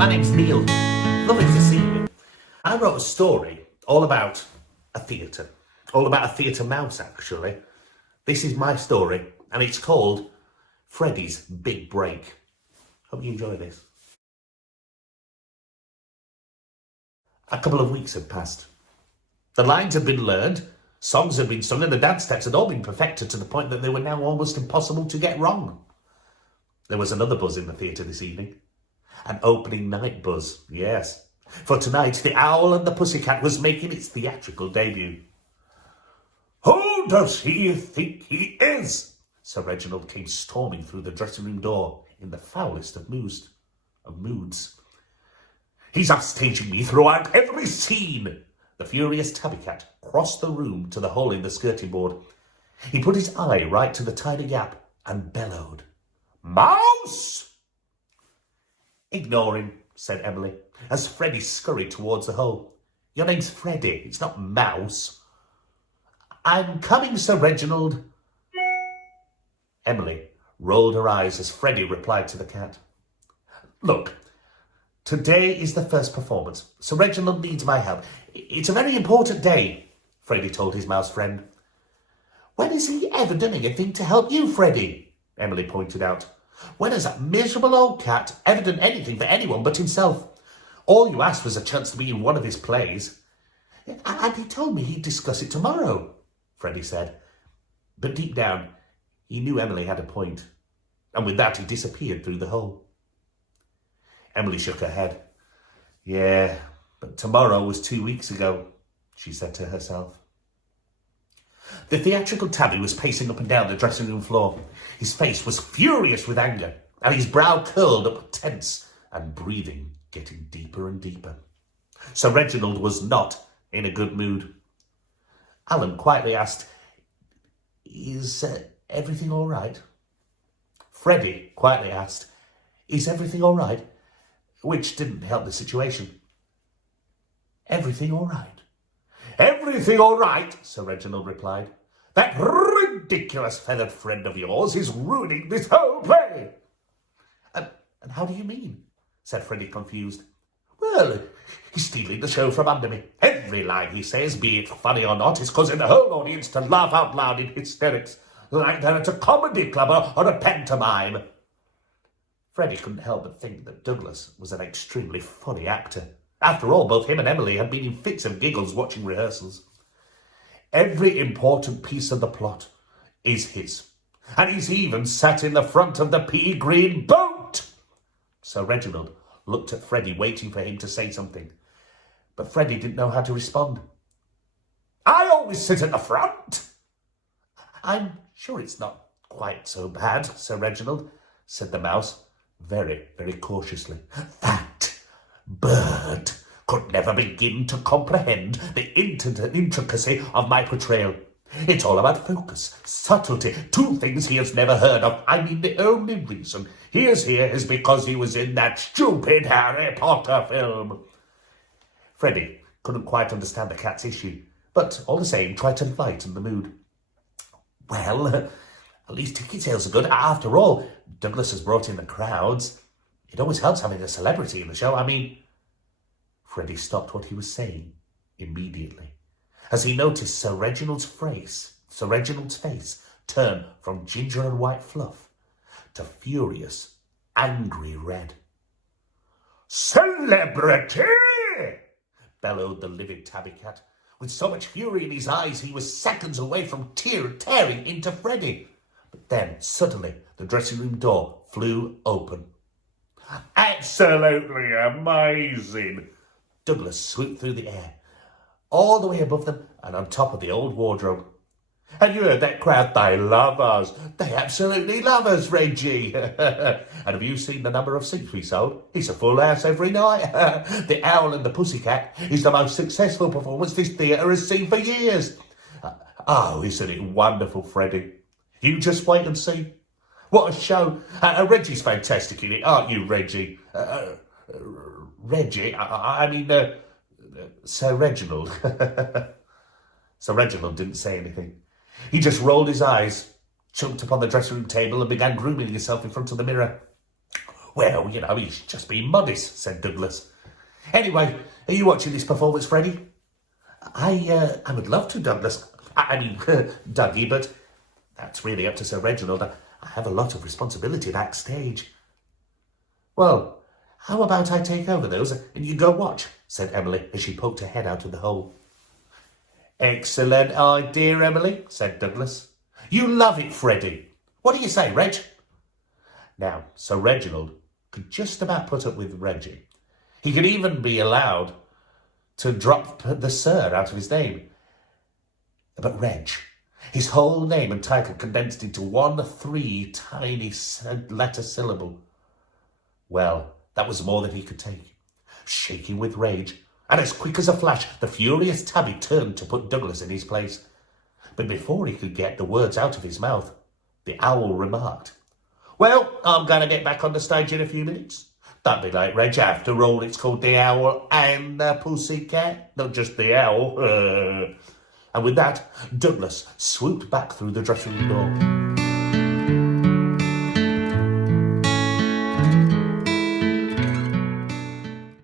My name's Neil. Lovely to see you. I wrote a story all about a theatre. All about a theatre mouse, actually. This is my story, and it's called Freddy's Big Break. Hope you enjoy this. A couple of weeks had passed. The lines had been learned, songs had been sung, and the dance steps had all been perfected to the point that they were now almost impossible to get wrong. There was another buzz in the theatre this evening. An opening night buzz, yes. For tonight, The Owl and the Pussycat was making its theatrical debut. Who does he think he is? Sir Reginald came storming through the dressing room door in the foulest of moods. He's upstaging me throughout every scene. The furious tabby cat crossed the room to the hole in the skirting board. He put his eye right to the tiny gap and bellowed. Mouse! Ignore him, said Emily, as Freddy scurried towards the hole. Your name's Freddy, it's not Mouse. I'm coming, Sir Reginald. Emily rolled her eyes as Freddy replied to the cat. Look, today is the first performance. Sir Reginald needs my help. It's a very important day, Freddy told his mouse friend. When has he ever done anything to help you, Freddy? Emily pointed out. When has that miserable old cat ever done anything for anyone but himself? All you asked was a chance to be in one of his plays. And he told me he'd discuss it tomorrow, Freddy said. But deep down, he knew Emily had a point. And with that, he disappeared through the hole. Emily shook her head. Yeah, but tomorrow was 2 weeks ago, she said to herself. The theatrical tabby was pacing up and down the dressing room floor. His face was furious with anger, and his brow curled up tense, and breathing getting deeper and deeper. Sir Reginald was not in a good mood. Alan quietly asked, Is everything all right? Freddy quietly asked, Is everything all right? Which didn't help the situation. Everything all right? Everything all right, Sir Reginald replied. That ridiculous feathered friend of yours is ruining this whole play. And how do you mean? Said Freddy, confused. Well, he's stealing the show from under me. Every line he says, be it funny or not, is causing the whole audience to laugh out loud in hysterics, like they're at a comedy club or a pantomime. Freddy couldn't help but think that Douglas was an extremely funny actor. After all, both him and Emily had been in fits of giggles watching rehearsals. Every important piece of the plot is his, and he's even sat in the front of the pea green boat. Sir Reginald looked at Freddy, waiting for him to say something, but Freddy didn't know how to respond. I always sit at the front. I'm sure it's not quite so bad, Sir Reginald, said the mouse, very, very cautiously. That bird could never begin to comprehend the intricacy of my portrayal. It's all about focus, subtlety, two things he has never heard of. I mean, the only reason he is here is because he was in that stupid Harry Potter film. Freddy couldn't quite understand the cat's issue, but all the same tried to lighten the mood. Well, at least ticket sales are good. After all, Douglas has brought in the crowds. It always helps having a celebrity in the show. I mean... Freddy stopped what he was saying immediately, as he noticed Sir Reginald's face turn from ginger and white fluff to furious, angry red. Celebrity! Bellowed the livid tabby cat. With so much fury in his eyes, he was seconds away from tearing into Freddy. But then, suddenly, the dressing room door flew open. Absolutely amazing! Douglas swooped through the air, all the way above them and on top of the old wardrobe. Have you heard that crowd? They love us. They absolutely love us, Reggie. And have you seen the number of seats we sold? It's a full house every night. The Owl and the Pussycat is the most successful performance this theatre has seen for years. Oh, isn't it wonderful, Freddy? You just wait and see. What a show. Reggie's fantastic in it, aren't you, Reggie? Reggie? Sir Reginald. Sir Reginald didn't say anything. He just rolled his eyes, jumped upon the dressing room table and began grooming himself in front of the mirror. Well, he's just being modest, said Douglas. Anyway, are you watching this performance, Freddy? I would love to, Douglas. I mean, Dougie, but that's really up to Sir Reginald. I have a lot of responsibility backstage. Well, how about I take over those and you go watch, said Emily as she poked her head out of the hole. Excellent idea, Emily, said Douglas. You love it, Freddy. What do you say, Reg? Now, Sir Reginald could just about put up with Reggie. He could even be allowed to drop the Sir out of his name. But Reg, his whole name and title condensed into 1 tiny letter syllable. Well, that was more than he could take. Shaking with rage, and as quick as a flash, the furious Tabby turned to put Douglas in his place. But before he could get the words out of his mouth, the owl remarked, Well, I'm going to get back on the stage in a few minutes. Don't be late, Reg. After all, it's called the Owl and the Pussycat, not just the owl. And with that, Douglas swooped back through the dressing room door.